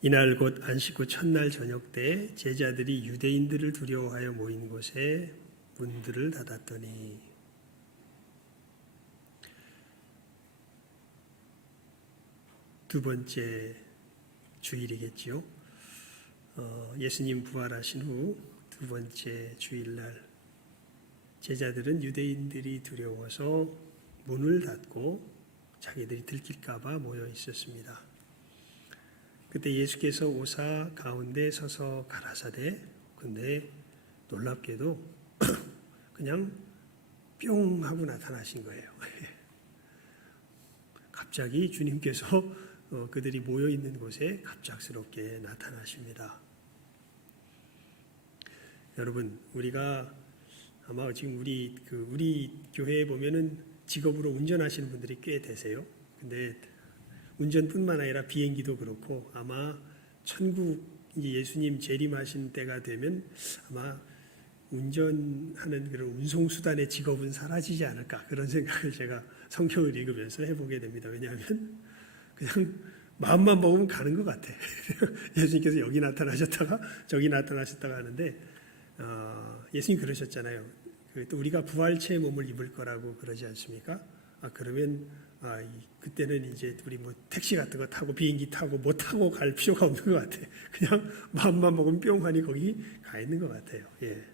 이날 곧 안식 후 첫날 저녁 때 제자들이 유대인들을 두려워하여 모인 곳에 문들을 닫았더니 두 번째 주일이겠지요. 예수님 부활하신 후 두 번째 주일날 제자들은 유대인들이 두려워서 문을 닫고 자기들이 들킬까 봐 모여 있었습니다. 그때 예수께서 오사 가운데 서서 가라사대, 근데 놀랍게도 그냥 뿅 하고 나타나신 거예요. 갑자기 주님께서 그들이 모여 있는 곳에 갑작스럽게 나타나십니다. 여러분, 우리가 아마 지금 우리 교회에 보면은 직업으로 운전하시는 분들이 꽤 되세요. 근데 운전뿐만 아니라 비행기도 그렇고 아마 천국 이제 예수님 재림하신 때가 되면 아마 운전하는 그런 운송수단의 직업은 사라지지 않을까, 그런 생각을 제가 성경을 읽으면서 해보게 됩니다. 왜냐하면 그냥 마음만 먹으면 가는 것 같아. 예수님께서 여기 나타나셨다가 저기 나타나셨다가 하는데 예수님 그러셨잖아요. 또 우리가 부활체의 몸을 입을 거라고 그러지 않습니까? 그러면 그때는 이제 우리 뭐 택시 같은 거 타고 비행기 타고 뭐 타고 갈 필요가 없는 것 같아. 그냥 마음만 먹으면 뿅하니 거기 가 있는 것 같아요. 예.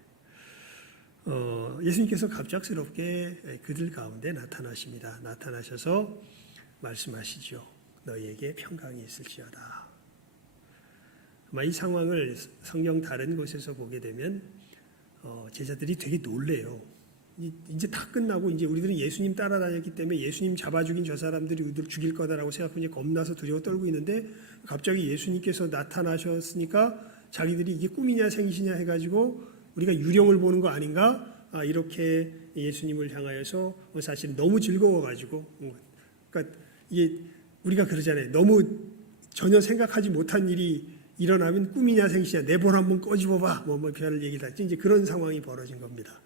예수님께서 갑작스럽게 그들 가운데 나타나십니다. 나타나셔서 말씀하시죠. 너희에게 평강이 있을지어다. 아마 이 상황을 성경 다른 곳에서 보게 되면 제자들이 되게 놀래요. 이제 다 끝나고 이제 우리들은 예수님 따라다녔기 때문에 예수님 잡아 죽인 저 사람들이 우리들 죽일 거다라고 생각하고 이제 겁나서 두려워 떨고 있는데 갑자기 예수님께서 나타나셨으니까 자기들이 이게 꿈이냐 생시냐 해가지고 우리가 유령을 보는 거 아닌가? 이렇게 예수님을 향하여서 사실 너무 즐거워가지고, 그러니까 이게 우리가 그러잖아요. 너무 전혀 생각하지 못한 일이 일어나면 꿈이냐 생시냐, 내 볼 한번 꼬집어봐, 뭐 별을 얘기를 하지. 이제 그런 상황이 벌어진 겁니다.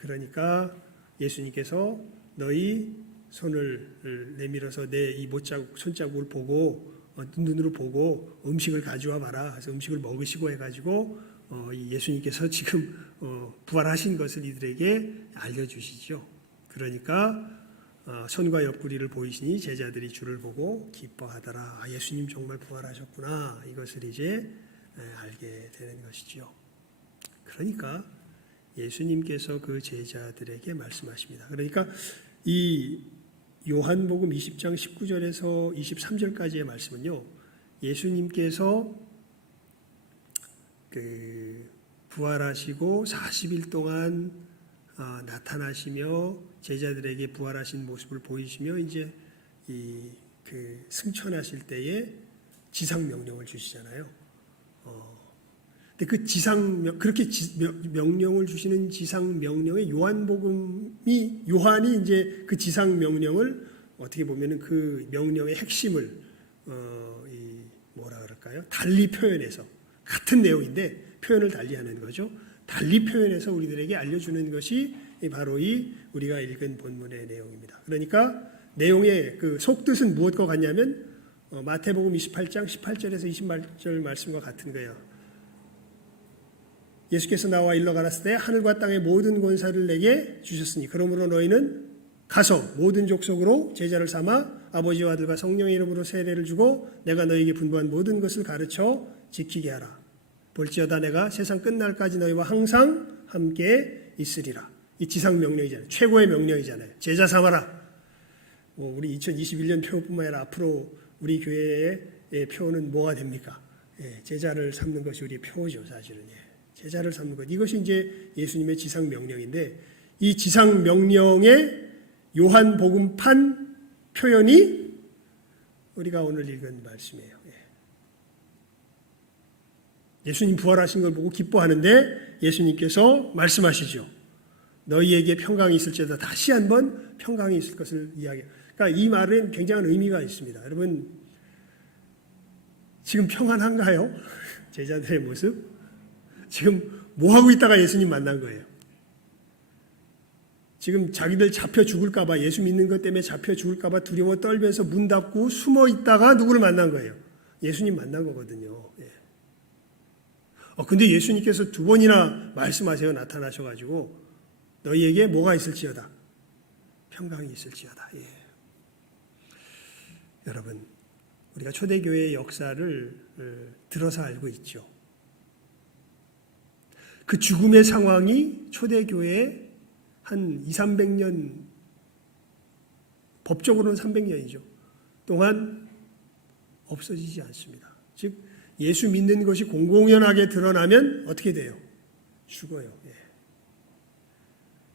그러니까 예수님께서 너희 손을 내밀어서 내 이 손자국을 보고 눈으로 보고 음식을 가져와 봐라. 그래서 음식을 먹으시고 해가지고 예수님께서 지금 부활하신 것을 이들에게 알려주시죠. 그러니까 손과 옆구리를 보이시니 제자들이 주를 보고 기뻐하더라. 예수님 정말 부활하셨구나. 이것을 이제 알게 되는 것이죠. 그러니까 예수님께서 그 제자들에게 말씀하십니다. 그러니까 이 요한복음 20장 19절에서 23절까지의 말씀은요, 예수님께서 부활하시고 40일 동안 나타나시며 제자들에게 부활하신 모습을 보이시며 이제 승천하실 때에 지상 명령을 주시잖아요. 근데 그 그렇게 명령을 주시는 지상 명령에 요한이 이제 그 지상 명령을 어떻게 보면은 그 명령의 핵심을 뭐라 그럴까요? 달리 표현해서 같은 내용인데 표현을 달리하는 거죠. 달리 표현해서 우리들에게 알려주는 것이 바로 이 우리가 읽은 본문의 내용입니다. 그러니까 내용의 그 속뜻은 무엇과 같냐면 마태복음 28장 18절에서 20절 말씀과 같은 거예요. 예수께서 나와 일러 가라사대 하늘과 땅의 모든 권세를 내게 주셨으니 그러므로 너희는 가서 모든 족속으로 제자를 삼아 아버지와 아들과 성령의 이름으로 세례를 주고 내가 너희에게 분부한 모든 것을 가르쳐 지키게 하라. 볼지어다 내가 세상 끝날까지 너희와 항상 함께 있으리라. 이 지상 명령이잖아요. 최고의 명령이잖아요. 제자 삼아라. 우리 2021년 표뿐만 아니라 앞으로 우리 교회의 표는 뭐가 됩니까? 제자를 삼는 것이 우리의 표죠, 사실은. 제자를 삼는 것. 이것이 이제 예수님의 지상 명령인데 이 지상 명령의 요한복음판 표현이 우리가 오늘 읽은 말씀이에요. 예수님 부활하신 걸 보고 기뻐하는데 예수님께서 말씀하시죠. 너희에게 평강이 있을지어다. 다시 한번 평강이 있을 것을 이야기해요. 그러니까 이 말은 굉장한 의미가 있습니다. 여러분, 지금 평안한가요? 제자들의 모습? 지금 뭐하고 있다가 예수님 만난 거예요? 지금 자기들 잡혀 죽을까 봐, 예수 믿는 것 때문에 잡혀 죽을까 봐 두려워 떨면서 문 닫고 숨어 있다가 누구를 만난 거예요? 예수님 만난 거거든요. 예. 근데 예수님께서 두 번이나 말씀하세요. 나타나셔가지고 너희에게 뭐가 있을지어다. 평강이 있을지어다. 예. 여러분, 우리가 초대교회의 역사를 들어서 알고 있죠. 그 죽음의 상황이 초대교회에 한 200~300년, 법적으로는 300년이죠. 동안 없어지지 않습니다. 즉 예수 믿는 것이 공공연하게 드러나면 어떻게 돼요? 죽어요. 예.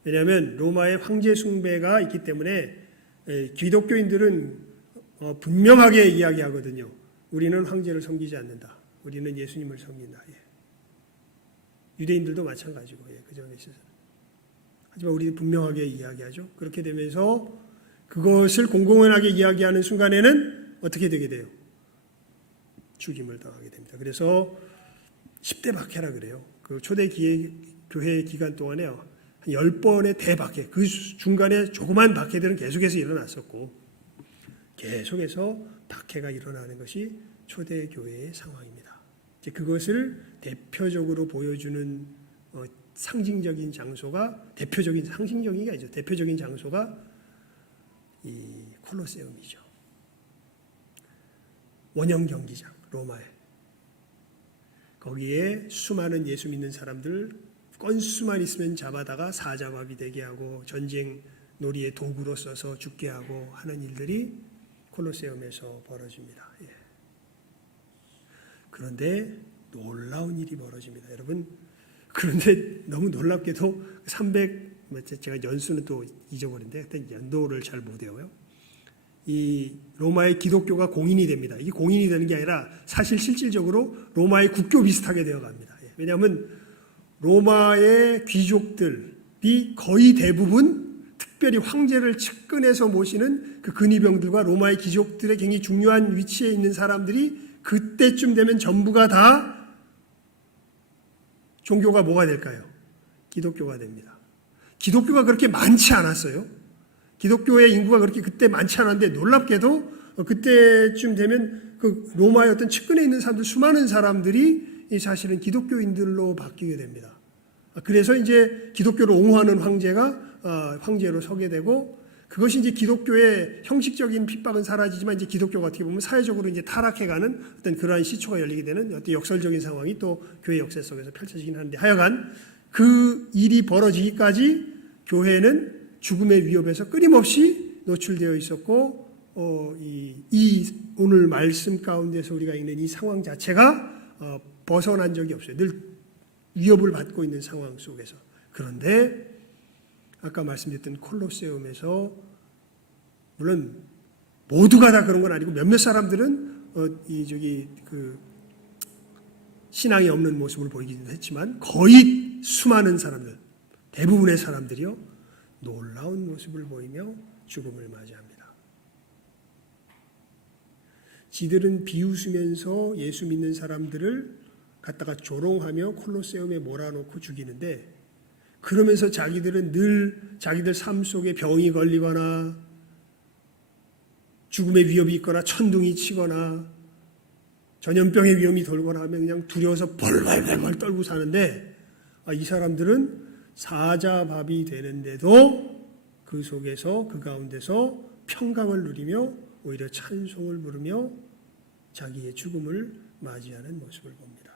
왜냐하면 로마의 황제 숭배가 있기 때문에 기독교인들은 분명하게 이야기하거든요. 우리는 황제를 섬기지 않는다. 우리는 예수님을 섬긴다. 예. 유대인들도 마찬가지고 그 점에 있어서는. 하지만 우리는 분명하게 이야기하죠. 그렇게 되면서 그것을 공공연하게 이야기하는 순간에는 어떻게 되게 돼요? 죽임을 당하게 됩니다. 그래서 10대 박해라 그래요. 그 초대 교회 기간 동안에 한 10번의 대박해, 그 중간에 조그만 박해들은 계속해서 일어났었고 계속해서 박해가 일어나는 것이 초대 교회의 상황입니다. 이제 그것을 대표적으로 보여주는 상징적인 장소가 상징적인 게 아니죠. 대표적인 장소가 이 콜로세움이죠. 원형 경기장, 로마에. 거기에 수많은 예수 믿는 사람들 건수만 있으면 잡아다가 사자밥이 되게 하고 전쟁 놀이의 도구로 써서 죽게 하고 하는 일들이 콜로세움에서 벌어집니다. 예. 그런데 놀라운 일이 벌어집니다. 여러분, 그런데 너무 놀랍게도 300, 제가 연수는 또 잊어버린데 일단 연도를 잘 못 외워요. 이 로마의 기독교가 공인이 됩니다. 이게 공인이 되는 게 아니라 사실 실질적으로 로마의 국교 비슷하게 되어갑니다. 왜냐하면 로마의 귀족들이 거의 대부분 특별히 황제를 측근해서 모시는 그 근위병들과 로마의 귀족들의 굉장히 중요한 위치에 있는 사람들이 그때쯤 되면 전부가 다 종교가 뭐가 될까요? 기독교가 됩니다. 기독교가 그렇게 많지 않았어요. 기독교의 인구가 그렇게 그때 많지 않았는데 놀랍게도 그때쯤 되면 그 로마의 어떤 측근에 있는 사람들, 수많은 사람들이 사실은 기독교인들로 바뀌게 됩니다. 그래서 이제 기독교를 옹호하는 황제가 황제로 서게 되고 그것이 이제 기독교의 형식적인 핍박은 사라지지만 이제 기독교가 어떻게 보면 사회적으로 이제 타락해가는 어떤 그러한 시초가 열리게 되는 어떤 역설적인 상황이 또 교회 역사 속에서 펼쳐지긴 하는데 하여간 그 일이 벌어지기까지 교회는 죽음의 위협에서 끊임없이 노출되어 있었고 이 오늘 말씀 가운데서 우리가 읽는 이 상황 자체가 벗어난 적이 없어요. 늘 위협을 받고 있는 상황 속에서. 그런데 아까 말씀드렸던 콜로세움에서 물론 모두가 다 그런 건 아니고 몇몇 사람들은 신앙이 없는 모습을 보이기도 했지만 거의 수많은 사람들, 대부분의 사람들이요 놀라운 모습을 보이며 죽음을 맞이합니다. 지들은 비웃으면서 예수 믿는 사람들을 갖다가 조롱하며 콜로세움에 몰아놓고 죽이는데 그러면서 자기들은 늘 자기들 삶 속에 병이 걸리거나 죽음의 위협이 있거나 천둥이 치거나 전염병의 위험이 돌거나 하면 그냥 두려워서 벌벌벌 떨고 사는데 이 사람들은 사자밥이 되는데도 그 속에서 그 가운데서 평강을 누리며 오히려 찬송을 부르며 자기의 죽음을 맞이하는 모습을 봅니다.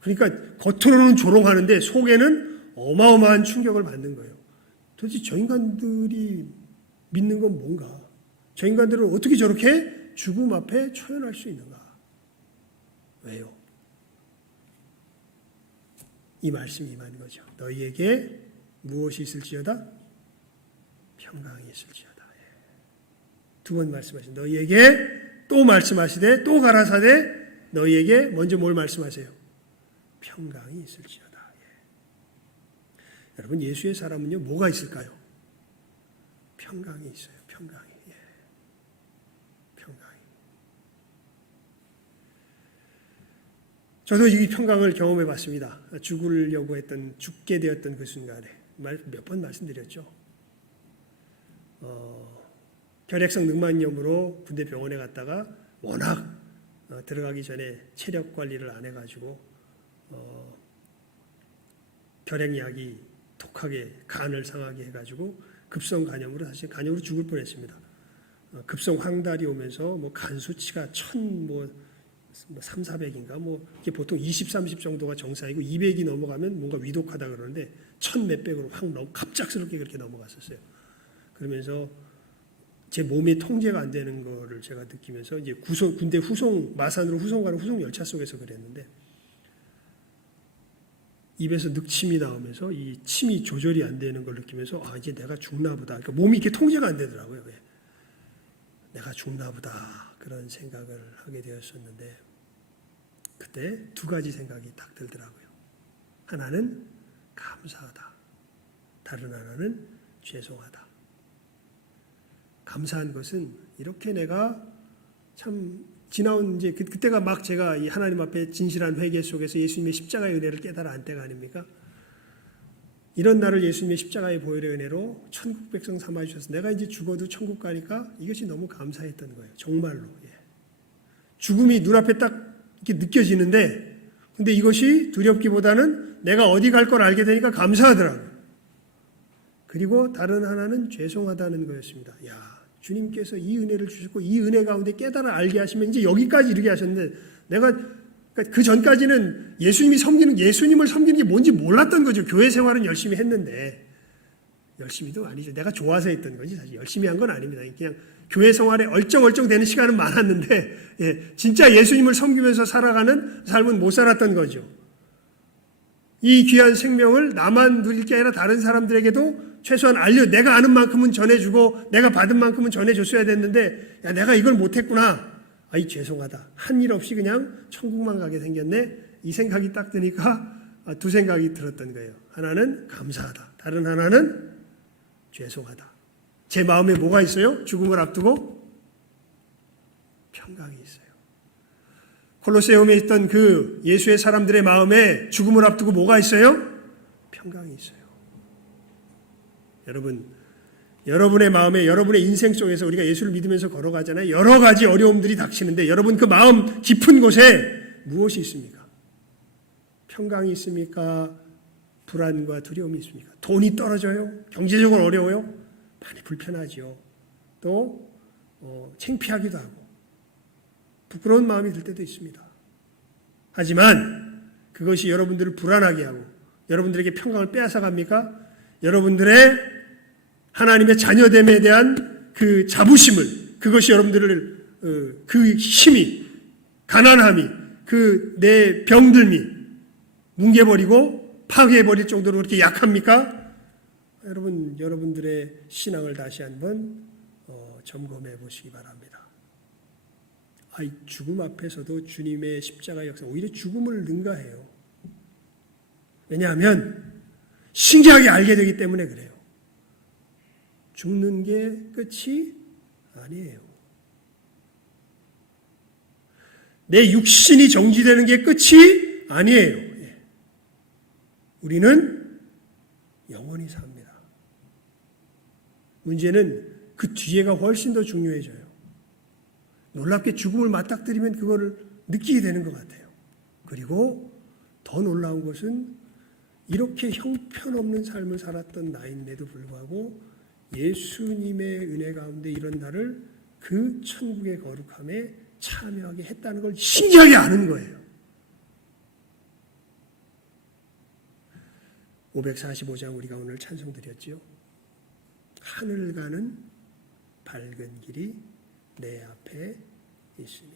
그러니까 겉으로는 조롱하는데 속에는 어마어마한 충격을 받는 거예요. 도대체 저 인간들이 믿는 건 뭔가? 저 인간들은 어떻게 저렇게 죽음 앞에 초연할 수 있는가? 왜요? 이 말씀이 임한 거죠. 너희에게 무엇이 있을지어다? 평강이 있을지어다. 두 번 말씀하신 너희에게 또 말씀하시되 또 가라사대 너희에게 먼저 뭘 말씀하세요? 평강이 있을지어다. 여러분 예수의 사람은요 뭐가 있을까요? 평강이 있어요. 평강이. 평강이. 저도 이 평강을 경험해 봤습니다. 죽게 되었던 그 순간에 몇 번 말씀드렸죠. 결핵성 늑막염으로 군대 병원에 갔다가 워낙 들어가기 전에 체력 관리를 안 해가지고 결핵약이 독하게 간을 상하게 해가지고 급성 간염으로 사실 간염으로 죽을 뻔했습니다. 급성 황달이 오면서 뭐 간 수치가 3,400인가 이게 보통 20, 30 정도가 정상이고 200이 넘어가면 뭔가 위독하다 그러는데 1,000몇백으로 확 갑작스럽게 그렇게 넘어갔었어요. 그러면서 제 몸이 통제가 안 되는 거를 제가 느끼면서 이제 군대 마산으로 가는 후송 열차 속에서 그랬는데 입에서 늑침이 나오면서 이 침이 조절이 안 되는 걸 느끼면서 이제 내가 죽나 보다. 그러니까 몸이 이렇게 통제가 안 되더라고요. 내가 죽나 보다 그런 생각을 하게 되었었는데 그때 두 가지 생각이 딱 들더라고요. 하나는 감사하다. 다른 하나는 죄송하다. 감사한 것은 이렇게 내가 참 지나온 이제 그때가 막 제가 이 하나님 앞에 진실한 회개 속에서 예수님의 십자가의 은혜를 깨달아 안 때가 아닙니까? 이런 나를 예수님의 십자가의 보혈의 은혜로 천국 백성 삼아 주셔서 내가 이제 죽어도 천국 가니까 이것이 너무 감사했던 거예요. 정말로. 죽음이 눈앞에 딱 이렇게 느껴지는데 근데 이것이 두렵기보다는 내가 어디 갈 걸 알게 되니까 감사하더라고요. 그리고 다른 하나는 죄송하다는 거였습니다. 주님께서 이 은혜를 주셨고 이 은혜 가운데 깨달아 알게 하시면 이제 여기까지 이르게 하셨는데 내가 그 전까지는 예수님을 섬기는 게 뭔지 몰랐던 거죠. 교회 생활은 열심히 했는데 열심히도 아니죠. 내가 좋아서 했던 거지 사실 열심히 한 건 아닙니다. 그냥 교회 생활에 얼쩡얼쩡 되는 시간은 많았는데 진짜 예수님을 섬기면서 살아가는 삶은 못 살았던 거죠. 이 귀한 생명을 나만 누릴 게 아니라 다른 사람들에게도 최소한 내가 아는 만큼은 전해주고 내가 받은 만큼은 전해줬어야 됐는데 내가 이걸 못했구나. 죄송하다. 한 일 없이 그냥 천국만 가게 생겼네. 이 생각이 딱 드니까 두 생각이 들었던 거예요. 하나는 감사하다. 다른 하나는 죄송하다. 제 마음에 뭐가 있어요? 죽음을 앞두고 평강이 있어요. 콜로세움에 있던 그 예수의 사람들의 마음에 죽음을 앞두고 뭐가 있어요? 평강이 있어요. 여러분의 마음에 여러분의 인생 속에서 우리가 예수를 믿으면서 걸어가잖아요. 여러 가지 어려움들이 닥치는데 여러분 그 마음 깊은 곳에 무엇이 있습니까? 평강이 있습니까? 불안과 두려움이 있습니까? 돈이 떨어져요? 경제적으로 어려워요? 많이 불편하죠. 또 창피하기도 하고 부끄러운 마음이 들 때도 있습니다. 하지만 그것이 여러분들을 불안하게 하고 여러분들에게 평강을 빼앗아갑니까? 여러분들의 하나님의 자녀됨에 대한 그 자부심을 그것이 여러분들을 그 힘이 가난함이 그 내 병들미 뭉개버리고 파괴해버릴 정도로 그렇게 약합니까? 여러분들의 신앙을 다시 한번 점검해 보시기 바랍니다. 죽음 앞에서도 주님의 십자가 역사 오히려 죽음을 능가해요. 왜냐하면 신기하게 알게 되기 때문에 그래요. 죽는 게 끝이 아니에요. 내 육신이 정지되는 게 끝이 아니에요. 우리는 영원히 삽니다. 문제는 그 뒤에가 훨씬 더 중요해져요. 놀랍게 죽음을 맞닥뜨리면 그거를 느끼게 되는 것 같아요. 그리고 더 놀라운 것은 이렇게 형편없는 삶을 살았던 나인데도 불구하고 예수님의 은혜 가운데 이런 나를 그 천국의 거룩함에 참여하게 했다는 걸 신기하게 아는 거예요. 545장 우리가 오늘 찬송 드렸죠. 하늘 가는 밝은 길이 내 앞에 있으니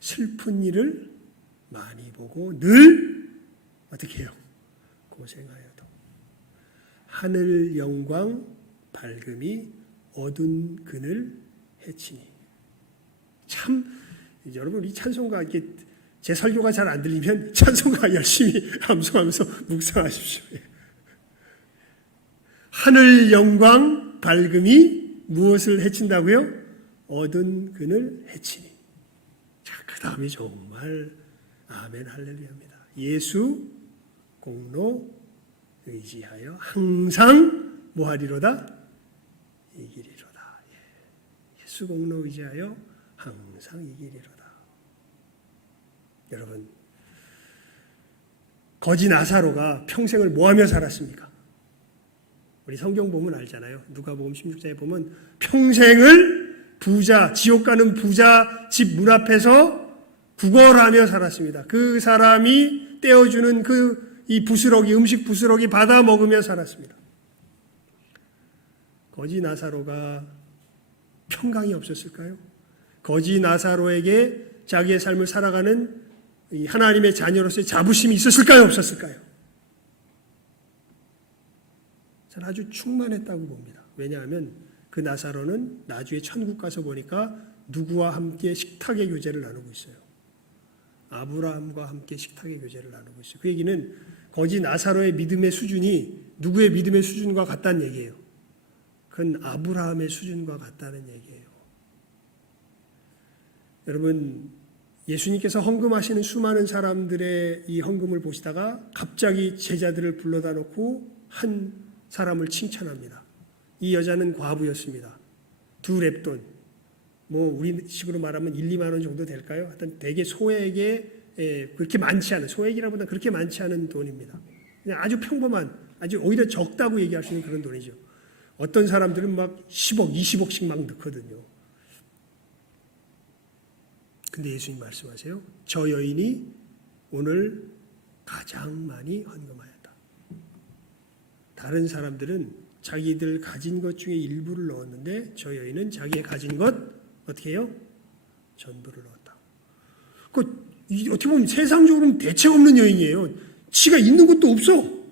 슬픈 일을 많이 보고 늘 어떻게 해요? 고생하여도 하늘 영광 밝음이 어두운 그늘 해치니. 참 여러분 이 찬송가 이렇게 제 설교가 잘 안 들리면 찬송가 열심히 암송하면서 묵상하십시오. 하늘 영광 밝음이 무엇을 해친다고요? 어두운 그늘 해치니. 자, 그 다음이 정말 아멘 할렐루야입니다. 예수 공로 의지하여 항상 뭐하리로다? 이기리로다. 수공로 의지하여 항상 이기리로다. 여러분, 거지 나사로가 평생을 뭐하며 살았습니까? 우리 성경 보면 알잖아요. 누가복음 16장에 보면 평생을 부자, 지옥 가는 부자 집 문 앞에서 구걸하며 살았습니다. 그 사람이 떼어주는 이 부스러기, 음식 부스러기 받아 먹으며 살았습니다. 거지 나사로가 평강이 없었을까요? 거지 나사로에게 자기의 삶을 살아가는 이 하나님의 자녀로서의 자부심이 있었을까요? 없었을까요? 저는 아주 충만했다고 봅니다. 왜냐하면 그 나사로는 나중에 천국 가서 보니까 누구와 함께 식탁의 교제를 나누고 있어요. 아브라함과 함께 식탁의 교제를 나누고 있어요. 그 얘기는 거지 나사로의 믿음의 수준이 누구의 믿음의 수준과 같다는 얘기예요. 그건 아브라함의 수준과 같다는 얘기예요. 여러분, 예수님께서 헌금하시는 수많은 사람들의 이 헌금을 보시다가 갑자기 제자들을 불러다 놓고 한 사람을 칭찬합니다. 이 여자는 과부였습니다. 2렙돈, 우리식으로 말하면 1, 2만 원 정도 될까요? 하여튼 되게 소액에 그렇게 많지 않은, 소액이라보다 그렇게 많지 않은 돈입니다. 그냥 아주 평범한, 아주 오히려 적다고 얘기할 수 있는 그런 돈이죠. 어떤 사람들은 막 10억, 20억씩 막 넣거든요. 근데 예수님 말씀하세요. 저 여인이 오늘 가장 많이 헌금하였다. 다른 사람들은 자기들 가진 것 중에 일부를 넣었는데 저 여인은 자기의 가진 것 어떻게 해요? 전부를 넣었다. 어떻게 보면 세상적으로는 대책 없는 여인이에요. 지가 있는 것도 없어.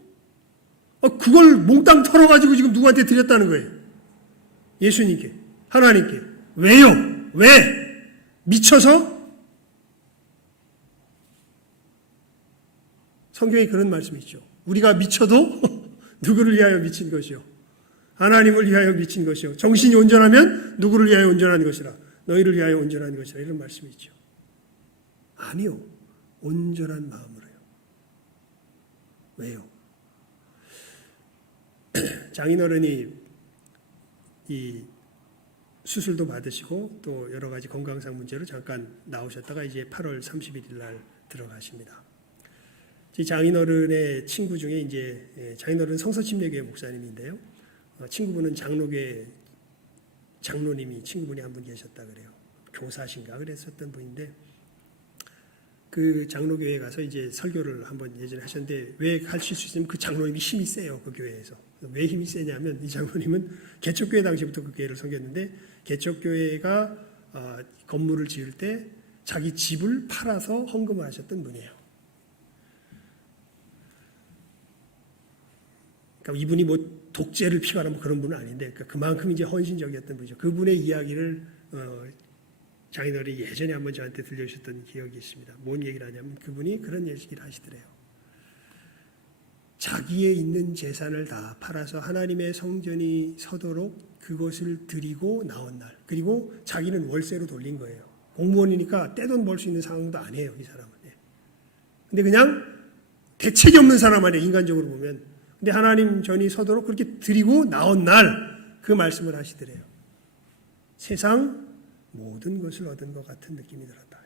그걸 몽땅 털어가지고 지금 누구한테 드렸다는 거예요. 예수님께, 하나님께. 왜요? 왜? 미쳐서? 성경에 그런 말씀이 있죠. 우리가 미쳐도 누구를 위하여 미친 것이요? 하나님을 위하여 미친 것이요. 정신이 온전하면 누구를 위하여 온전한 것이라. 너희를 위하여 온전한 것이라. 이런 말씀이 있죠. 아니요. 온전한 마음으로요. 왜요? 장인어른이 이 수술도 받으시고 또 여러 가지 건강상 문제로 잠깐 나오셨다가 이제 8월 31일 날 들어가십니다. 제 장인어른의 친구 중에 이제 장인어른 성서침례교회 목사님인데요. 친구분은 장로교회 장로님이 친구분이 한 분 계셨다 그래요. 교사신가 그랬었던 분인데 그 장로교회에 가서 이제 설교를 한번 예전에 하셨는데 왜 하실 수 있으면 그 장로님이 힘이 세요. 그 교회에서. 왜 힘이 세냐면 이 장로님은 개척교회 당시부터 그 교회를 섬겼는데 개척교회가 건물을 지을 때 자기 집을 팔아서 헌금을 하셨던 분이에요. 그러니까 이분이 독재를 피하는 그런 분은 아닌데 그만큼 이제 헌신적이었던 분이죠. 그분의 이야기를 장인어른이 예전에 한번 저한테 들려주셨던 기억이 있습니다. 뭔 얘기를 하냐면 그분이 그런 얘기를 하시더래요. 자기의 있는 재산을 다 팔아서 하나님의 성전이 서도록 그것을 드리고 나온 날. 그리고 자기는 월세로 돌린 거예요. 공무원이니까 떼돈 벌 수 있는 상황도 아니에요. 이 사람은. 근데 그냥 대책이 없는 사람 아니에요. 인간적으로 보면. 근데 하나님 전이 서도록 그렇게 드리고 나온 날 그 말씀을 하시더래요. 세상 모든 것을 얻은 것 같은 느낌이 들었다.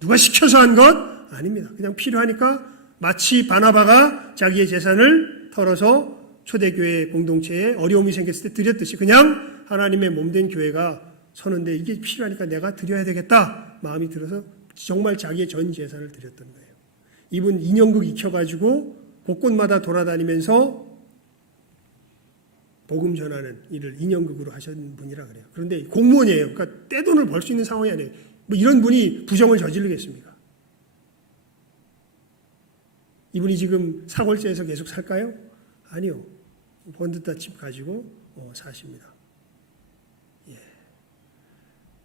누가 시켜서 한 것? 아닙니다. 그냥 필요하니까 마치 바나바가 자기의 재산을 털어서 초대교회 공동체에 어려움이 생겼을 때 드렸듯이 그냥 하나님의 몸된 교회가 서는데 이게 필요하니까 내가 드려야 되겠다 마음이 들어서 정말 자기의 전 재산을 드렸던 거예요. 이분 인형극 익혀가지고 곳곳마다 돌아다니면서 복음 전하는 일을 인형극으로 하신 분이라 그래요. 그런데 공무원이에요. 그러니까 떼돈을 벌 수 있는 상황이 아니에요. 이런 분이 부정을 저지르겠습니까? 이분이 지금 사골세에서 계속 살까요? 아니요. 번듯한 집 가지고 사십니다. 예.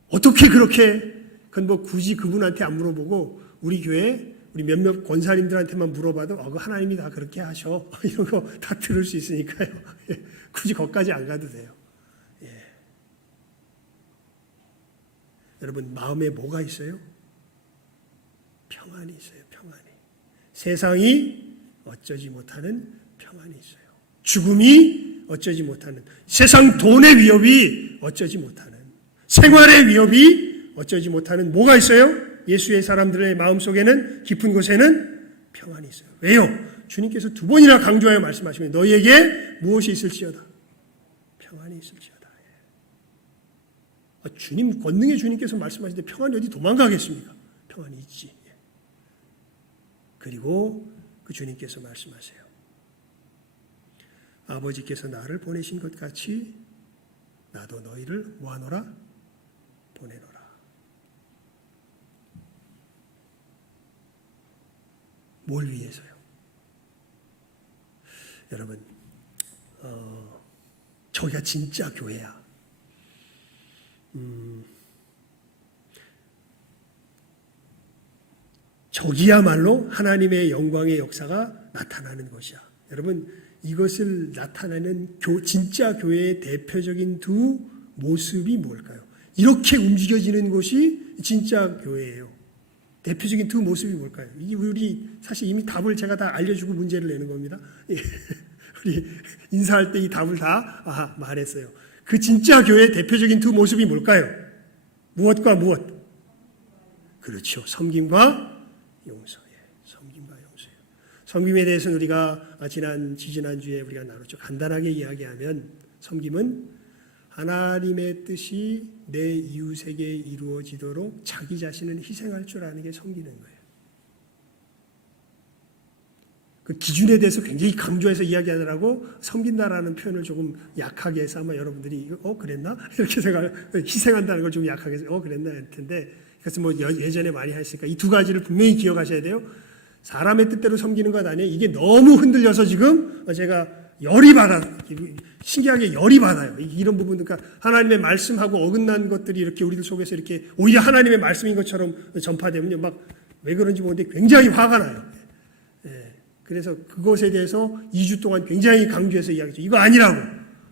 어떻게 그렇게 그건 굳이 그분한테 안 물어보고 우리 교회 우리 몇몇 권사님들한테만 물어봐도 그 하나님이 다 그렇게 하셔. 이런 거 다 들을 수 있으니까요. 예. 굳이 거기까지 안 가도 돼요. 예. 여러분 마음에 뭐가 있어요? 평안이 있어요. 평안이. 세상이 어쩌지 못하는 평안이 있어요. 죽음이 어쩌지 못하는, 세상 돈의 위협이 어쩌지 못하는, 생활의 위협이 어쩌지 못하는 뭐가 있어요? 예수의 사람들의 마음속에는, 깊은 곳에는 평안이 있어요. 왜요? 주님께서 두 번이나 강조하여 말씀하시면 너희에게 무엇이 있을지어다. 평안이 있을지어다. 주님, 권능의 주님께서 말씀하시는데 평안이 어디 도망가겠습니까? 평안이 있지. 그리고 그 주님께서 말씀하세요. 아버지께서 나를 보내신 것 같이 나도 너희를 뭐하노라? 보내노라. 뭘 위해서요? 여러분, 저기가 진짜 교회야. 저기야말로 하나님의 영광의 역사가 나타나는 것이야. 여러분, 이것을 나타내는 진짜 교회의 대표적인 두 모습이 뭘까요? 이렇게 움직여지는 곳이 진짜 교회예요. 대표적인 두 모습이 뭘까요? 우리 사실 이미 답을 제가 다 알려주고 문제를 내는 겁니다. 우리 인사할 때 이 답을 다 말했어요. 그 진짜 교회의 대표적인 두 모습이 뭘까요? 무엇과 무엇? 그렇죠. 섬김과 용서. 섬김과 용서예요. 섬김에 대해서는 우리가 지지난주에 우리가 나눴죠. 간단하게 이야기하면 섬김은 하나님의 뜻이 내 이웃에게 이루어지도록 자기 자신을 희생할 줄 아는 게 섬기는 거예요. 그 기준에 대해서 굉장히 강조해서 이야기하느라고 섬긴다라는 표현을 조금 약하게 해서 아마 여러분들이 그랬나? 이렇게 희생한다는 걸 좀 약하게 해서 그랬나 할 텐데, 그래서 뭐 예전에 많이 했으니까 이 두 가지를 분명히 기억하셔야 돼요. 사람의 뜻대로 섬기는 것 아니에요. 이게 너무 흔들려서 지금 제가 열이 신기하게 열이 받아요. 이런 부분, 그러니까 하나님의 말씀하고 어긋난 것들이 이렇게 우리들 속에서 이렇게 오히려 하나님의 말씀인 것처럼 전파되면요, 막 왜 그런지 모르는데 굉장히 화가 나요. 그래서 그것에 대해서 2주 동안 굉장히 강조해서 이야기했죠. 이거 아니라고.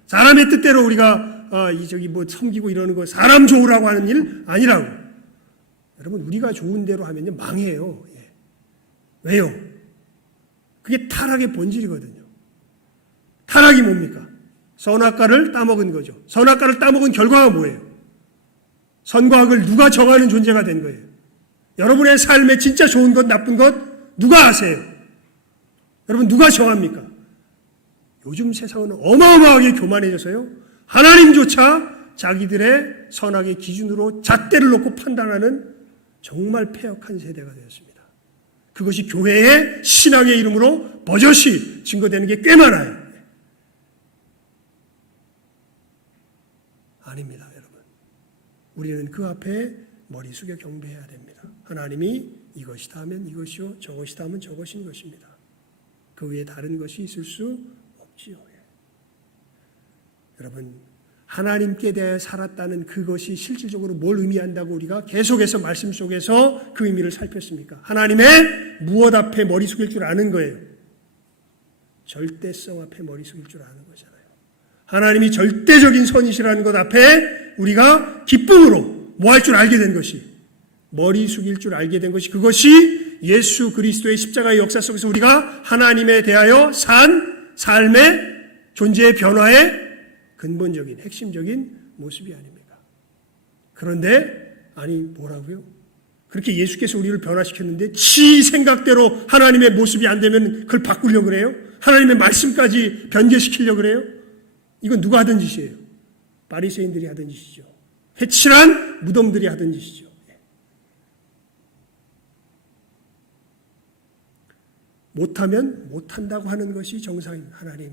사람의 뜻대로 우리가 섬기고 이러는 거 사람 좋으라고 하는 일 아니라고. 여러분, 우리가 좋은 대로 하면요 망해요. 왜요? 그게 타락의 본질이거든요. 타락이 뭡니까? 선악과를 따먹은 거죠. 선악과를 따먹은 결과가 뭐예요? 선과 악을 누가 정하는 존재가 된 거예요. 여러분의 삶에 진짜 좋은 것, 나쁜 것 누가 아세요? 여러분, 누가 정합니까? 요즘 세상은 어마어마하게 교만해져서요, 하나님조차 자기들의 선악의 기준으로 잣대를 놓고 판단하는 정말 패역한 세대가 되었습니다. 그것이 교회의 신앙의 이름으로 버젓이 증거되는 게 꽤 많아요. 아닙니다, 여러분. 우리는 그 앞에 머리 숙여 경배해야 됩니다. 하나님이 이것이다 하면 이것이요, 저것이다 하면 저것인 것입니다. 그 위에 다른 것이 있을 수 없지요. 여러분, 하나님께 대해 살았다는 그것이 실질적으로 뭘 의미한다고 우리가 계속해서 말씀 속에서 그 의미를 살폈습니까? 하나님의 무엇 앞에 머리 숙일 줄 아는 거예요. 절대성 앞에 머리 숙일 줄 아는 거잖아요. 하나님이 절대적인 선이시라는 것 앞에 우리가 기쁨으로 뭐 할 줄 알게 된 것이, 머리 숙일 줄 알게 된 것이, 그것이 예수 그리스도의 십자가의 역사 속에서 우리가 하나님에 대하여 산 삶의 존재의 변화의 근본적인 핵심적인 모습이 아닙니까? 그런데 뭐라고요? 그렇게 예수께서 우리를 변화시켰는데 지 생각대로 하나님의 모습이 안 되면 그걸 바꾸려고 그래요? 하나님의 말씀까지 변개시키려고 그래요? 이건 누가 하던 짓이에요? 바리새인들이 하던 짓이죠. 회칠한 무덤들이 하던 짓이죠. 못하면 못한다고 하는 것이 정상입니다. 하나님,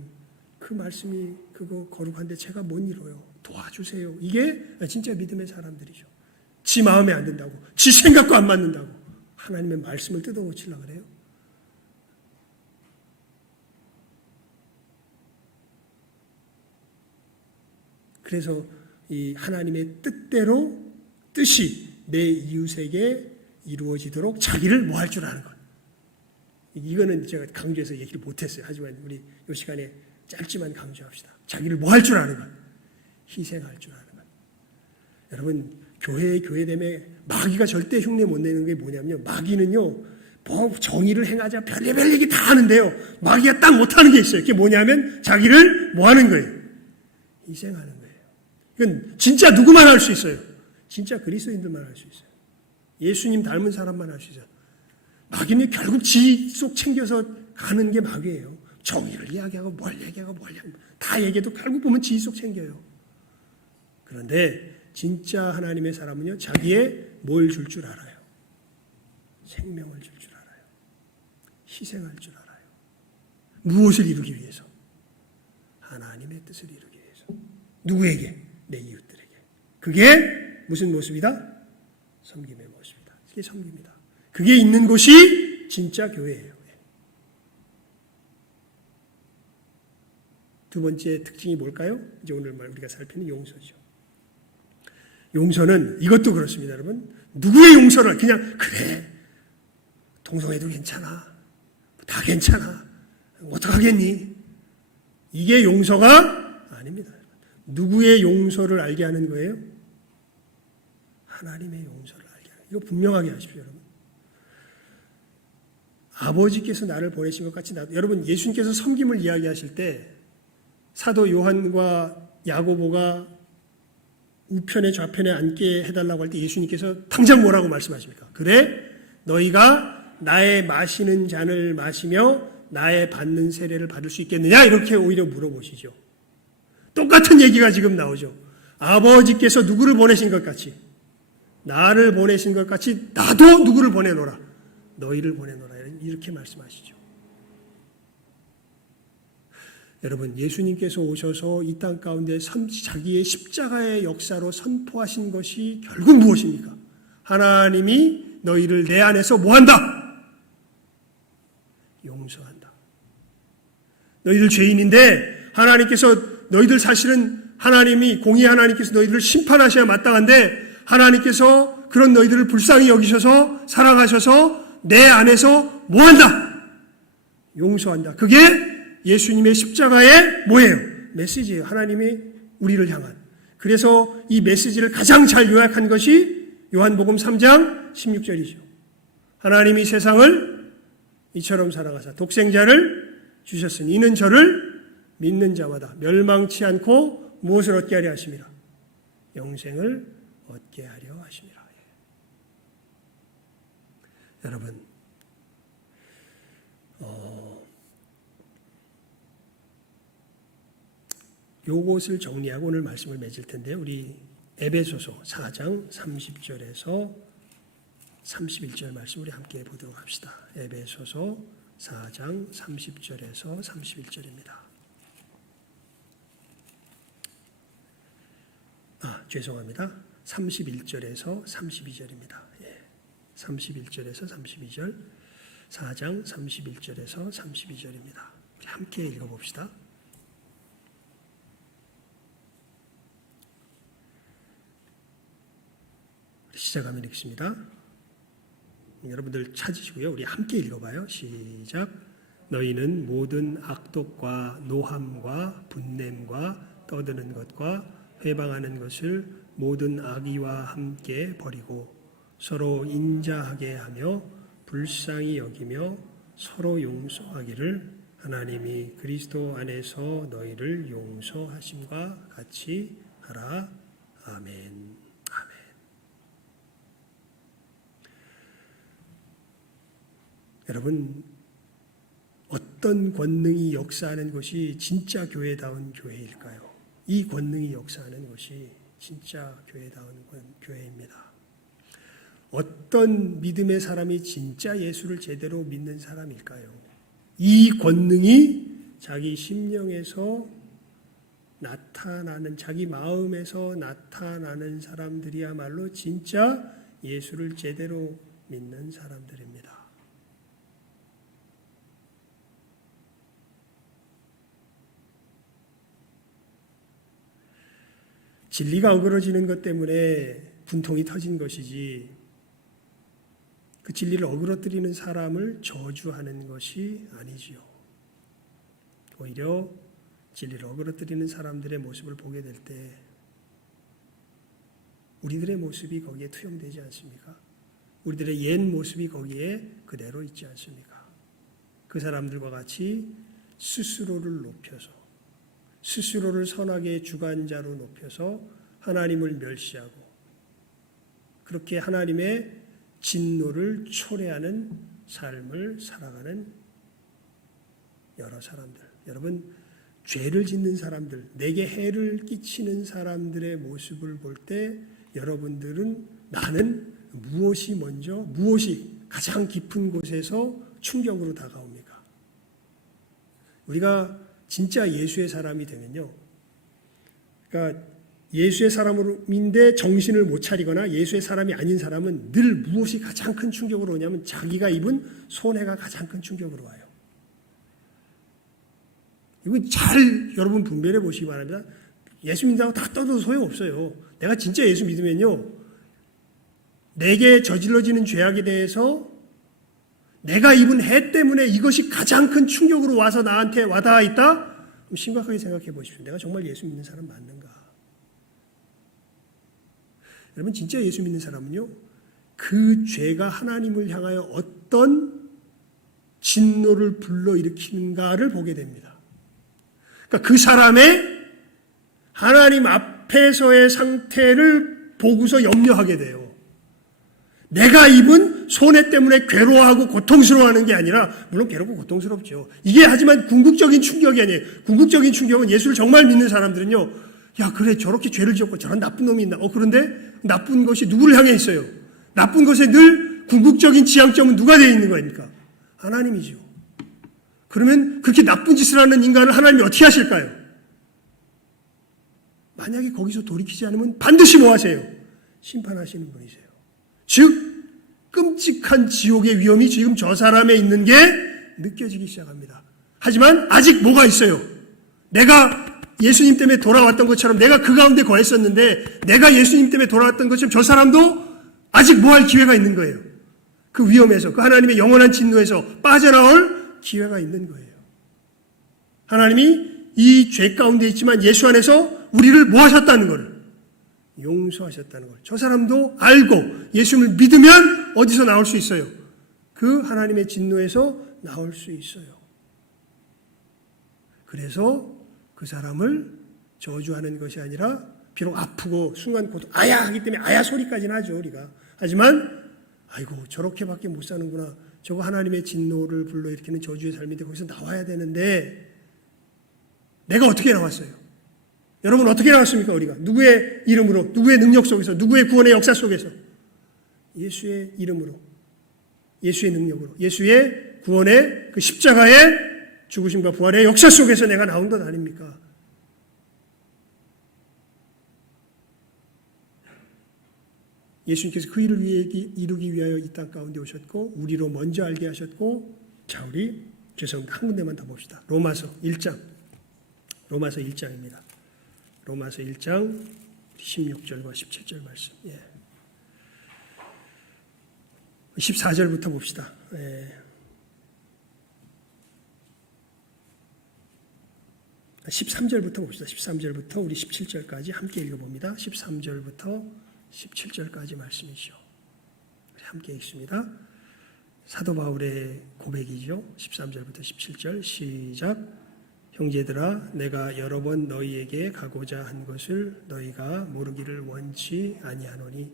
그 말씀이 그거 거룩한데 제가 못 이뤄요. 도와주세요. 이게 진짜 믿음의 사람들이죠. 지 마음에 안 든다고, 지 생각과 안 맞는다고 하나님의 말씀을 뜯어고치려고 그래요. 그래서 이 하나님의 뜻이 내 이웃에게 이루어지도록 자기를 뭐 할 줄 아는 것. 이거는 제가 강조해서 얘기를 못했어요. 하지만 우리 이 시간에 짧지만 강조합시다. 자기를 뭐 할 줄 아는 것, 희생할 줄 아는 것. 여러분, 교회됨에 마귀가 절대 흉내 못 내는 게 뭐냐면요, 마귀는요 뭐 정의를 행하자 별의별 얘기 다 하는데요. 마귀가 딱 못하는 게 있어요. 그게 뭐냐면 자기를 뭐 하는 거예요? 희생하는 거예요. 이건 진짜 누구만 할 수 있어요. 진짜 그리스도인들만 할 수 있어요. 예수님 닮은 사람만 할 수 있어요. 마귀는 결국 지 속 챙겨서 가는 게 마귀예요. 정의를 이야기하고 뭘 얘기하고 다 얘기해도 결국 보면 지 속 챙겨요. 그런데 진짜 하나님의 사람은요, 자기의 뭘 줄 줄 알아요. 생명을 줄 줄 알아요. 희생할 줄 알아요. 무엇을 이루기 위해서? 하나님의 뜻을 이루기 위해서. 누구에게? 내 이웃들에게. 그게 무슨 모습이다? 섬김의 모습이다. 그게 섬김이다. 그게 있는 곳이 진짜 교회예요. 두 번째 특징이 뭘까요? 이제 오늘 우리가 살피는 용서죠. 용서는 이것도 그렇습니다, 여러분. 누구의 용서를 그냥 그래 동성애도 괜찮아, 다 괜찮아, 어떡하겠니? 이게 용서가 아닙니다. 누구의 용서를 알게 하는 거예요? 하나님의 용서를 알게 하는 거예요. 이거 분명하게 하십시오, 여러분. 아버지께서 나를 보내신 것 같이 여러분, 예수님께서 섬김을 이야기하실 때 사도 요한과 야고보가 우편에 좌편에 앉게 해달라고 할 때 예수님께서 당장 뭐라고 말씀하십니까? 그래 너희가 나의 마시는 잔을 마시며 나의 받는 세례를 받을 수 있겠느냐? 이렇게 오히려 물어보시죠. 똑같은 얘기가 지금 나오죠. 아버지께서 누구를 보내신 것 같이, 나를 보내신 것 같이 나도 누구를 보내노라, 너희를 보내노라, 이렇게 말씀하시죠. 여러분, 예수님께서 오셔서 이 땅 가운데 자기의 십자가의 역사로 선포하신 것이 결국 무엇입니까? 하나님이 너희를 내 안에서 뭐한다? 용서한다. 너희들 죄인인데 하나님께서 너희들 사실은 하나님이 공의 하나님께서 너희들을 심판하셔야 마땅한데 하나님께서 그런 너희들을 불쌍히 여기셔서 사랑하셔서 내 안에서 뭐한다? 용서한다. 그게 예수님의 십자가의 뭐예요? 메시지예요. 하나님이 우리를 향한. 그래서 이 메시지를 가장 잘 요약한 것이 요한복음 3장 16절이죠. 하나님이 세상을 이처럼 사랑하사 독생자를 주셨으니 이는 저를 믿는 자마다 멸망치 않고 무엇을 얻게 하려 하심이라? 영생을 얻게 하려 하심이라. 여러분, 요것을 정리하고 오늘 말씀을 맺을 텐데요. 우리 에베소서 4장 30절에서 31절 말씀 우리 함께 보도록 합시다. 에베소서 4장 30절에서 31절입니다. 죄송합니다. 31절에서 32절입니다. 31절에서 32절, 4장 31절에서 32절입니다. 우리 함께 읽어봅시다. 시작하면 읽습니다. 여러분들 찾으시고요. 우리 함께 읽어봐요. 시작. 너희는 모든 악독과 노함과 분냄과 떠드는 것과 회방하는 것을 모든 악의와 함께 버리고 서로 인자하게 하며 불쌍히 여기며 서로 용서하기를 하나님이 그리스도 안에서 너희를 용서하심과 같이 하라. 아멘. 여러분, 어떤 권능이 역사하는 것이 진짜 교회다운 교회일까요? 이 권능이 역사하는 것이 진짜 교회다운 교회입니다. 어떤 믿음의 사람이 진짜 예수를 제대로 믿는 사람일까요? 이 권능이 자기 심령에서 나타나는, 자기 마음에서 나타나는 사람들이야말로 진짜 예수를 제대로 믿는 사람들입니다. 진리가 어그러지는 것 때문에 분통이 터진 것이지 그 진리를 어그러뜨리는 사람을 저주하는 것이 아니지요. 오히려 진리를 어그러뜨리는 사람들의 모습을 보게 될 때 우리들의 모습이 거기에 투영되지 않습니까? 우리들의 옛 모습이 거기에 그대로 있지 않습니까? 그 사람들과 같이 스스로를 높여서, 스스로를 선악의 주관자로 높여서 하나님을 멸시하고 그렇게 하나님의 진노를 초래하는 삶을 살아가는 여러 사람들. 여러분, 죄를 짓는 사람들, 내게 해를 끼치는 사람들의 모습을 볼 때 여러분들은 나는 무엇이 먼저, 무엇이 가장 깊은 곳에서 충격으로 다가옵니까? 우리가 진짜 예수의 사람이 되면요, 그러니까 예수의 사람인데 정신을 못 차리거나 예수의 사람이 아닌 사람은 늘 무엇이 가장 큰 충격으로 오냐면 자기가 입은 손해가 가장 큰 충격으로 와요. 이건 잘 여러분 분별해 보시기 바랍니다. 예수 믿는다고 다 떠도 소용없어요. 내가 진짜 예수 믿으면요, 내게 저질러지는 죄악에 대해서 내가 입은 해 때문에 이것이 가장 큰 충격으로 와서 나한테 와닿아 있다? 그럼 심각하게 생각해 보십시오. 내가 정말 예수 믿는 사람 맞는가? 여러분, 진짜 예수 믿는 사람은요, 그 죄가 하나님을 향하여 어떤 진노를 불러일으키는가를 보게 됩니다. 그러니까 그 사람의 하나님 앞에서의 상태를 보고서 염려하게 돼요. 내가 입은 손해 때문에 괴로워하고 고통스러워하는 게 아니라, 물론 괴롭고 고통스럽죠. 이게 하지만 궁극적인 충격이 아니에요. 궁극적인 충격은 예수를 정말 믿는 사람들은요, 야, 그래, 저렇게 죄를 지었고 저런 나쁜 놈이 있나? 그런데 나쁜 것이 누구를 향해 있어요? 나쁜 것에 늘 궁극적인 지향점은 누가 되어 있는 거입니까? 하나님이죠. 그러면 그렇게 나쁜 짓을 하는 인간을 하나님이 어떻게 하실까요? 만약에 거기서 돌이키지 않으면 반드시 뭐 하세요? 심판하시는 분이세요. 즉, 끔찍한 지옥의 위험이 지금 저 사람에 있는 게 느껴지기 시작합니다. 하지만 아직 뭐가 있어요? 내가 예수님 때문에 돌아왔던 것처럼 내가 그 가운데 거했었는데 내가 예수님 때문에 돌아왔던 것처럼 저 사람도 아직 뭐 할 기회가 있는 거예요. 그 위험에서, 그 하나님의 영원한 진노에서 빠져나올 기회가 있는 거예요. 하나님이 이 죄 가운데 있지만 예수 안에서 우리를 뭐 하셨다는 거를, 용서하셨다는 걸 저 사람도 알고 예수님을 믿으면 어디서 나올 수 있어요? 그 하나님의 진노에서 나올 수 있어요. 그래서 그 사람을 저주하는 것이 아니라, 비록 아프고 순간 고통, 아야 하기 때문에 아야 소리까지는 하죠, 우리가. 하지만 아이고 저렇게밖에 못 사는구나, 저거 하나님의 진노를 불러일으키는 저주의 삶인데 거기서 나와야 되는데 내가 어떻게 나왔어요? 여러분, 어떻게 나왔습니까? 우리가 누구의 이름으로, 누구의 능력 속에서, 누구의 구원의 역사 속에서? 예수의 이름으로, 예수의 능력으로, 예수의 구원의 그 십자가의 죽으심과 부활의 역사 속에서 내가 나온 것 아닙니까? 예수님께서 그 일을 이루기 위하여 이 땅 가운데 오셨고 우리로 먼저 알게 하셨고, 자, 우리 죄송합니다. 한 군데만 더 봅시다. 로마서 1장. 로마서 1장입니다. 로마서 1장 16절과 17절 말씀. 14절부터 봅시다. 13절부터 봅시다. 13절부터 우리 17절까지 함께 읽어봅니다. 13절부터 17절까지 말씀이죠. 함께 읽습니다. 사도 바울의 고백이죠. 13절부터 17절 시작. 형제들아, 내가 여러 번 너희에게 가고자 한 것을 너희가 모르기를 원치 아니하노니,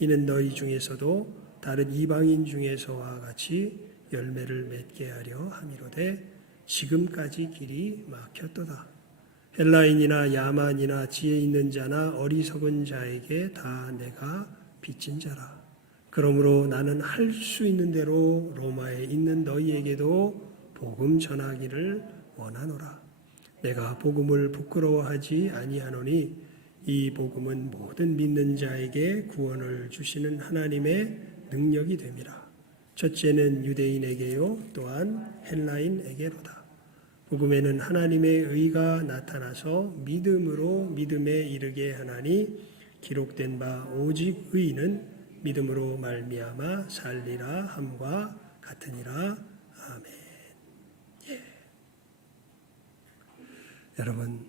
이는 너희 중에서도 다른 이방인 중에서와 같이 열매를 맺게 하려 함이로되 지금까지 길이 막혔도다. 헬라인이나 야만이나 지혜 있는 자나 어리석은 자에게 다 내가 빚진 자라. 그러므로 나는 할 수 있는 대로 로마에 있는 너희에게도 복음 전하기를 원하노라. 내가 복음을 부끄러워하지 아니하노니 이 복음은 모든 믿는 자에게 구원을 주시는 하나님의 능력이 됨이라. 첫째는 유대인에게요 또한 헬라인에게로다. 복음에는 하나님의 의가 나타나서 믿음으로 믿음에 이르게 하나니, 기록된 바 오직 의인은 믿음으로 말미암아 살리라 함과 같으니라. 아멘. 여러분,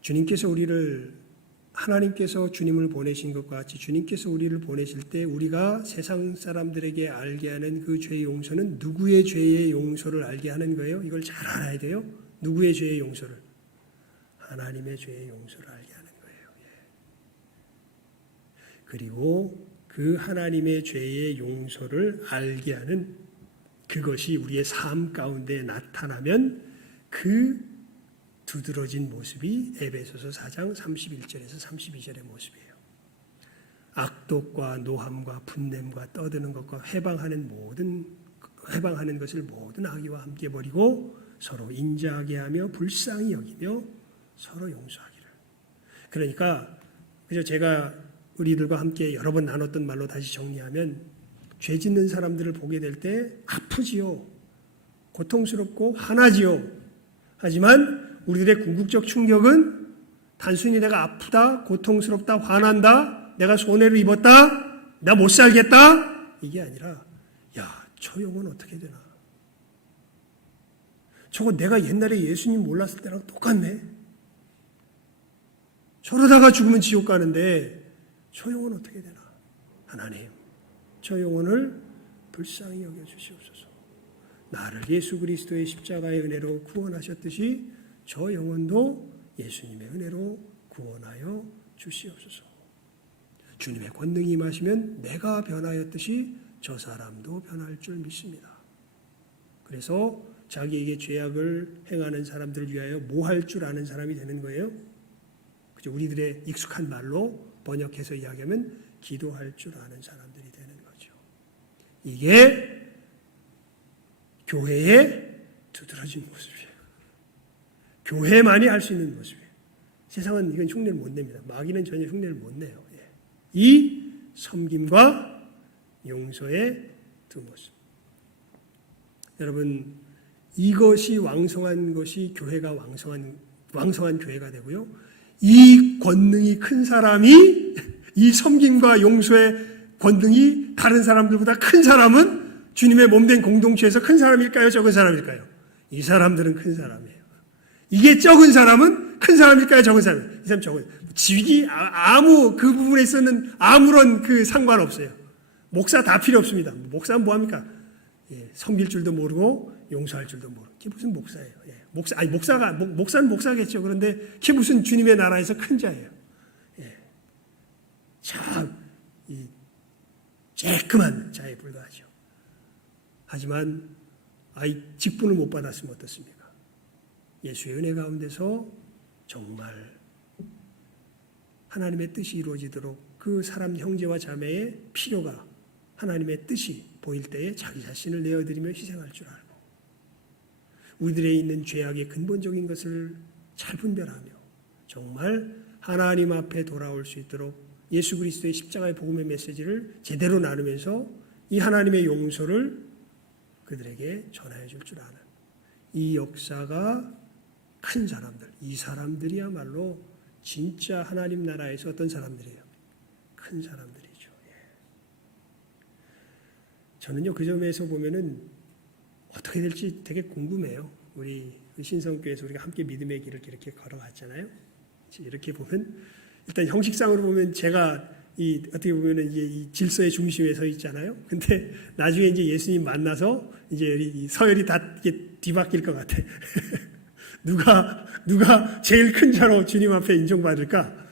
주님께서 우리를 하나님께서 주님을 보내신 것과 같이 주님께서 우리를 보내실 때 우리가 세상 사람들에게 알게 하는 그 죄의 용서는 누구의 죄의 용서를 알게 하는 거예요? 이걸 잘 알아야 돼요. 누구의 죄의 용서를? 하나님의 죄의 용서를 알게 하는 거예요. 그리고 그 하나님의 죄의 용서를 알게 하는 그것이 우리의 삶 가운데 나타나면 그 두드러진 모습이 에베소서 4장 31절에서 32절의 모습이에요. 악독과 노함과 분냄과 떠드는 것과 회방하는 것을 모든 악의와 함께 버리고 서로 인자하게 하며 불쌍히 여기며 서로 용서하기를. 그러니까 그래서 제가 우리들과 함께 여러 번 나눴던 말로 다시 정리하면 죄 짓는 사람들을 보게 될 때 아프지요. 고통스럽고 화나지요. 하지만 우리들의 궁극적 충격은 단순히 내가 아프다, 고통스럽다, 화난다, 내가 손해를 입었다, 나 못 살겠다 이게 아니라 야, 저 영혼 어떻게 되나? 저거 내가 옛날에 예수님 몰랐을 때랑 똑같네. 저러다가 죽으면 지옥 가는데 저 영혼 어떻게 되나? 하나님, 저 영혼을 불쌍히 여겨주시옵소서. 나를 예수 그리스도의 십자가의 은혜로 구원하셨듯이 저 영혼도 예수님의 은혜로 구원하여 주시옵소서. 주님의 권능이 임하시면 내가 변하였듯이 저 사람도 변할 줄 믿습니다. 그래서 자기에게 죄악을 행하는 사람들을 위하여 뭐 할 줄 아는 사람이 되는 거예요. 그죠? 우리들의 익숙한 말로 번역해서 이야기하면 기도할 줄 아는 사람들이 되는 거죠. 이게 교회의 두드러진 모습이에요. 교회만이 할 수 있는 모습이에요. 세상은 이건 흉내를 못 냅니다. 마귀는 전혀 흉내를 못 내요. 이 섬김과 용서의 두 모습. 여러분, 이것이 왕성한 것이 교회가 왕성한 교회가 되고요. 이 권능이 큰 사람이 이 섬김과 용서의 권능이 다른 사람들보다 큰 사람은 주님의 몸된 공동체에서 큰 사람일까요? 적은 사람일까요? 이 사람들은 큰 사람이에요. 이게 적은 사람은 큰 사람일까요? 적은 사람이에요. 이 사람 적은. 직위 아무 그 부분에 있어서는 아무런 그 상관없어요. 목사 다 필요 없습니다. 목사는 뭐 합니까? 섬길 줄도 모르고 용서할 줄도 모르고. 그게 무슨 목사예요? 목사는 목사겠죠. 그런데 그게 무슨 주님의 나라에서 큰 자예요. 참 이 쬐끔한 자에 불과하죠. 하지만 직분을 못 받았으면 어떻습니까? 예수의 은혜 가운데서 정말 하나님의 뜻이 이루어지도록 그 사람 형제와 자매의 필요가 하나님의 뜻이 보일 때에 자기 자신을 내어드리며 희생할 줄 알고 우리들에 있는 죄악의 근본적인 것을 잘 분별하며 정말 하나님 앞에 돌아올 수 있도록 예수 그리스도의 십자가의 복음의 메시지를 제대로 나누면서 이 하나님의 용서를 그들에게 전하여 줄 줄 아는 이 역사가 큰 사람들, 이 사람들이야말로 진짜 하나님 나라에서 어떤 사람들이에요? 큰 사람들이죠. 저는요, 그 점에서 보면은 어떻게 될지 되게 궁금해요. 우리 신성교회에서 우리가 함께 믿음의 길을 이렇게 걸어갔잖아요. 이렇게 보면 일단 형식상으로 보면 제가 어떻게 보면은 이제 이 질서의 중심에 서 있잖아요. 근데 나중에 이제 예수님 만나서 이제 이 서열이 다 이게 뒤바뀔 것 같아. 누가 제일 큰 자로 주님 앞에 인정받을까?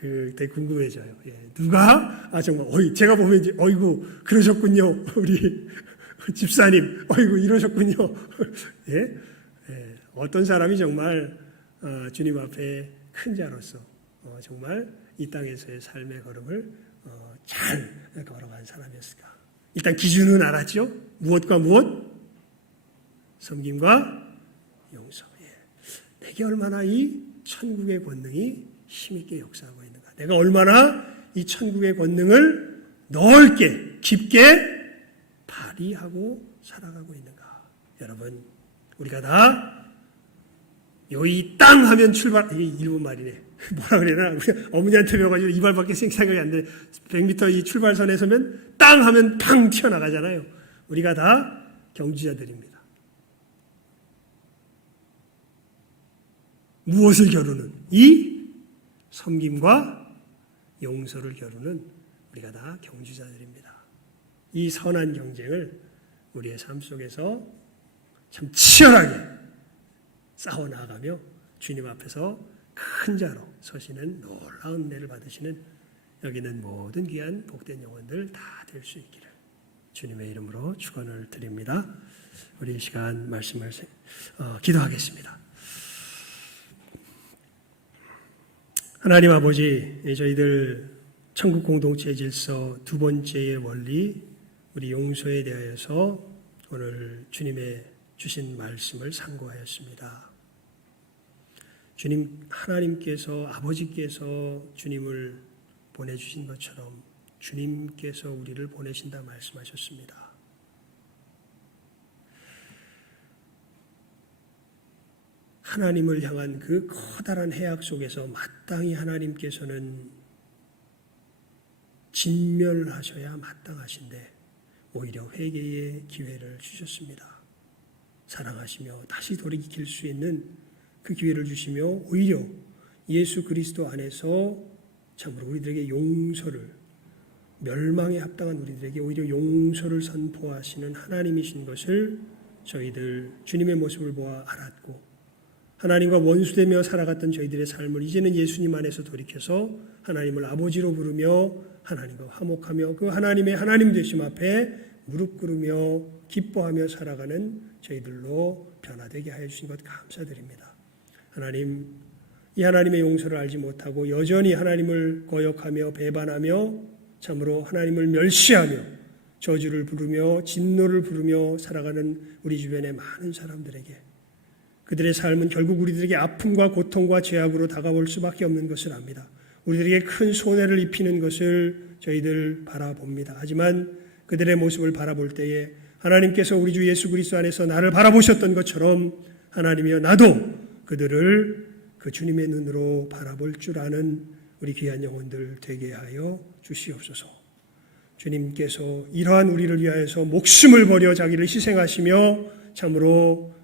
되게 궁금해져요. 누가? 정말, 제가 보면 이제, 어이구, 그러셨군요. 우리 집사님, 어이구, 이러셨군요. 어떤 사람이 정말, 주님 앞에 큰 자로서, 정말 이 땅에서의 삶의 걸음을, 잘 걸어간 사람이었을까? 일단 기준은 알았죠? 무엇과 무엇? 섬김과 용서. 내게 얼마나 이 천국의 권능이 힘있게 역사하고 있는가. 내가 얼마나 이 천국의 권능을 넓게 깊게 발휘하고 살아가고 있는가. 여러분, 우리가 다 여기 땅 하면 출발. 이게 일본 말이네. 뭐라 그래나 우리 어머니한테 배워가지고 이 말밖에 생각이 안 돼. 100m 이 출발선에 서면 땅 하면 팡 튀어나가잖아요. 우리가 다 경주자들입니다. 무엇을 겨루는? 이 섬김과 용서를 겨루는 우리가 다 경주자들입니다. 이 선한 경쟁을 우리의 삶 속에서 참 치열하게 싸워나가며 주님 앞에서 큰 자로 서시는 놀라운 은혜를 받으시는 여기 있는 모든 귀한 복된 영혼들 다 될 수 있기를 주님의 이름으로 축원을 드립니다. 우리 이 시간 말씀을 기도하겠습니다. 하나님 아버지, 저희들 천국 공동체 질서 두 번째의 원리, 우리 용서에 대하여서 오늘 주님의 주신 말씀을 상고하였습니다. 주님, 하나님께서, 아버지께서 주님을 보내주신 것처럼 주님께서 우리를 보내신다 말씀하셨습니다. 하나님을 향한 그 커다란 해악 속에서 마땅히 하나님께서는 진멸하셔야 마땅하신데 오히려 회개의 기회를 주셨습니다. 사랑하시며 다시 돌이킬 수 있는 그 기회를 주시며 오히려 예수 그리스도 안에서 참으로 우리들에게 용서를, 멸망에 합당한 우리들에게 오히려 용서를 선포하시는 하나님이신 것을 저희들 주님의 모습을 보아 알았고, 하나님과 원수되며 살아갔던 저희들의 삶을 이제는 예수님 안에서 돌이켜서 하나님을 아버지로 부르며 하나님과 화목하며 그 하나님의 하나님 되심 앞에 무릎 꿇으며 기뻐하며 살아가는 저희들로 변화되게 하여 주신 것 감사드립니다. 하나님, 이 하나님의 용서를 알지 못하고 여전히 하나님을 거역하며 배반하며 참으로 하나님을 멸시하며 저주를 부르며 진노를 부르며 살아가는 우리 주변의 많은 사람들에게 그들의 삶은 결국 우리들에게 아픔과 고통과 죄악으로 다가올 수밖에 없는 것을 압니다. 우리들에게 큰 손해를 입히는 것을 저희들 바라봅니다. 하지만 그들의 모습을 바라볼 때에 하나님께서 우리 주 예수 그리스도 안에서 나를 바라보셨던 것처럼 하나님이여 나도 그들을 그 주님의 눈으로 바라볼 줄 아는 우리 귀한 영혼들 되게 하여 주시옵소서. 주님께서 이러한 우리를 위하여서 목숨을 버려 자기를 희생하시며 참으로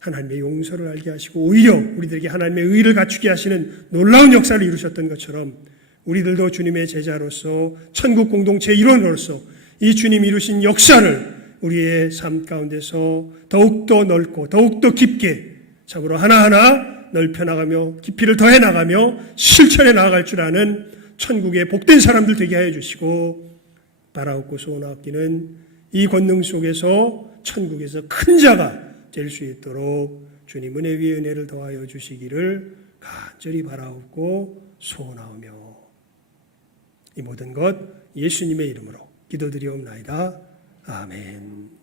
하나님의 용서를 알게 하시고 오히려 우리들에게 하나님의 의를 갖추게 하시는 놀라운 역사를 이루셨던 것처럼 우리들도 주님의 제자로서 천국 공동체의 일원으로서 이 주님 이루신 역사를 우리의 삶 가운데서 더욱더 넓고 더욱더 깊게 참으로 하나하나 넓혀 나가며 깊이를 더해 나가며 실천해 나아갈 줄 아는 천국의 복된 사람들 되게 하여 주시고 바라옵고 소원하옵기는 이 권능 속에서 천국에서 큰 자가 될 수 있도록 주님 은혜 위에 은혜를 더하여 주시기를 간절히 바라옵고 소원하오며 이 모든 것 예수님의 이름으로 기도드리옵나이다. 아멘.